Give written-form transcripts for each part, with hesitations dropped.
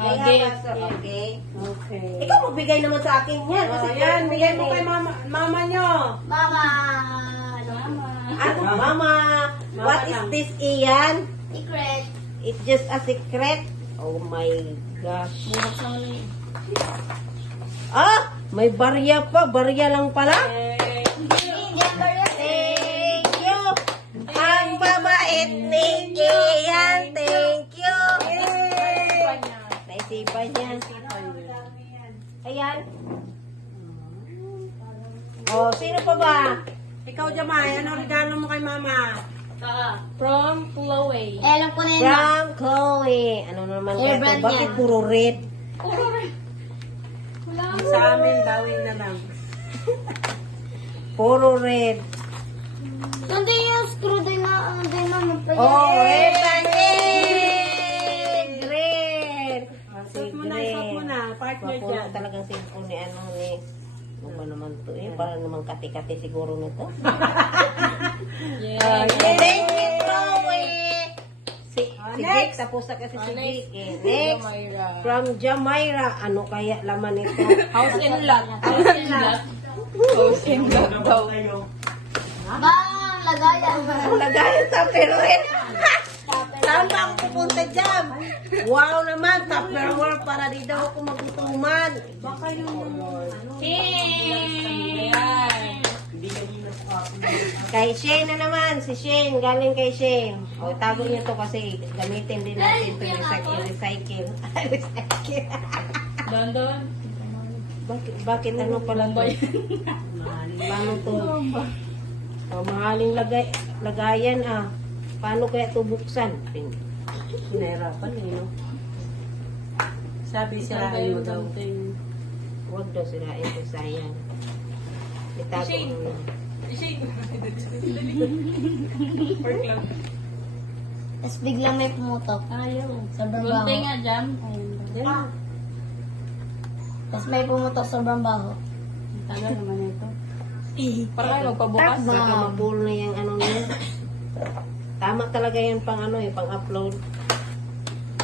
Gift. Okay. Okay. Ikaw magbigay naman sa akin yan. Kasi Yan, bigay mo kay mama. mama nyo. Mama. Ano, mama? Mama What is lang. this, Ian? Secret. It's just a secret. Oh my gosh. Ah! May barya pa. Barya lang pala. Thank you. Ang babait ni Ian. Thank you. Naisipan niya. Ayan. Oh, sino pa ba? Ikaw, Jamay, ano regalo mo kay mama? From Chloe. Alam ko na yun. From Chloe. Ano naman kaya to? brand Bakit yan? puro red? Sa amin, dawin na lang. Puro red. Hindi yung screw din na, din na magpaya. Oh, red and red. Red. Suot mo na, suot mo na. Partner Mapuno dyan. talagang cellphone ni ano ni. Ano ba naman to eh? Parang naman kati-kati siguro nito. Yeah. Thank you, Chloe. Si Vic, next. tapos na kasi si Vic. Next. Next. Myra. From Jamaira. Ano kaya laman nito? House in lot. House in lot. House in lot daw. Bang, lagayan. Ang lagayan sa Tupperware. Tama ang pupunta dyan. Wow naman, Tupperware para di daw ako magutuman. Baka yung Yan. Kay Shane na naman, si Shane, galing kay Shane. O, tago niyo to kasi gamitin din natin to recycle. Recycle. London. Bakit ano pala to? Paano to? O, mahaling lagayan ah. Paano kaya to buksan? pinahirapan eh, no? Sabi sirain mo daw. Huwag daw sirain ko, sayang. Itago Shane. mo. Pork lang. Tapos biglang may pumutok. Ayaw. Sobrang Gunting baho. nga, Jam. Tapos may pumutok sobrang baho. Tagal naman ito. Parang kayo magpabukas. Baka mapull na yung ano niya. Tama talaga yan pang ano eh, pang upload.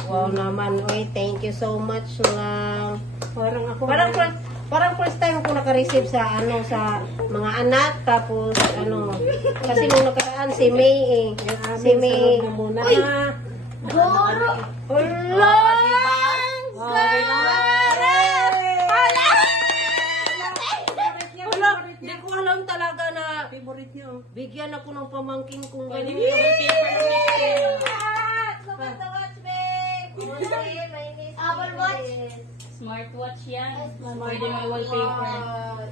Wow naman. Oy, thank you so much lang. Parang ako. Parang first time ko naka-receive sa ano sa mga anak tapos ano kasi nung nakaraan si May eh. Si May. Muna. Uy! Goro! Hala! Hala! Di ko alam talaga na Favorite niyo. bigyan ako ng pamangking kong Pwede ganyan. mo yung Apple Watch. Smartwatch yan. Pwede mo yung wallpaper.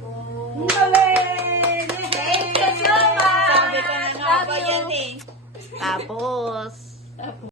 Ang galing! Thank you so much! Sabi ko na nga ba yan eh. Tapos,